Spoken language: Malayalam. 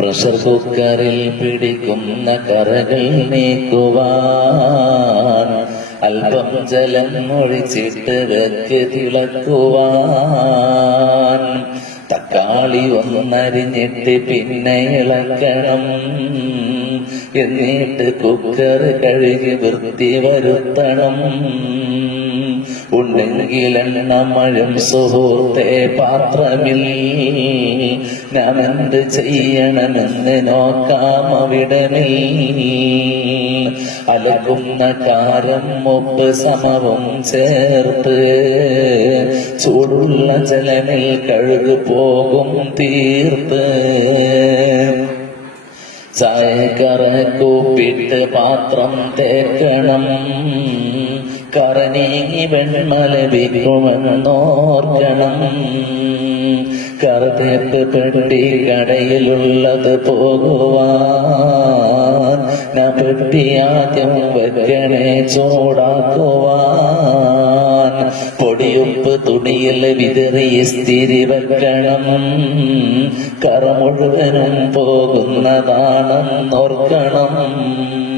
പ്രഷർ കുക്കറിൽ പിടിക്കുന്ന കറകൾ നീക്കുവാൻ അല്പം ജലം ഒഴിച്ചിട്ട് വെക്ക് തിളക്കുവാൻ. തക്കാളി ഒന്നരിഞ്ഞിട്ട് പിന്നെ ഇളക്കണം. എന്നിട്ട് കുക്കർ കഴുകി വൃത്തി വരുത്തണം. ഉണ്ടെങ്കിലെണ്ണ മഴും സുഹൃത്തെ പാത്രമിൽ നാം എന്ത് ചെയ്യണമെന്ന് നോക്കാം അവിടമിൽ. അലക്കുന്ന കാരം ഉപ്പ് സമവും ചേർത്ത് ചൂടുള്ള ജലമിൽ കഴുകു പോകും തീർത്ത്. ചായക്കറ കൂപ്പിട്ട് പാത്രം തേക്കണം. കറനീങ്ങി വെണ്മ ലഭിക്കുമെന്നോർക്കണം. കറുതേപ്പ് പെട്ടി കടയിലുള്ളത് പോകുവാൻ പെട്ടി ആദ്യം വെക്കണേ ചൂടാക്കുവാൻ. പൊടിയുപ്പ് തുണിയിൽ വിതറി ഇസ്തിരി വെക്കണം. കറ മുഴുവനും പോകുന്നതാണെന്നോർക്കണം.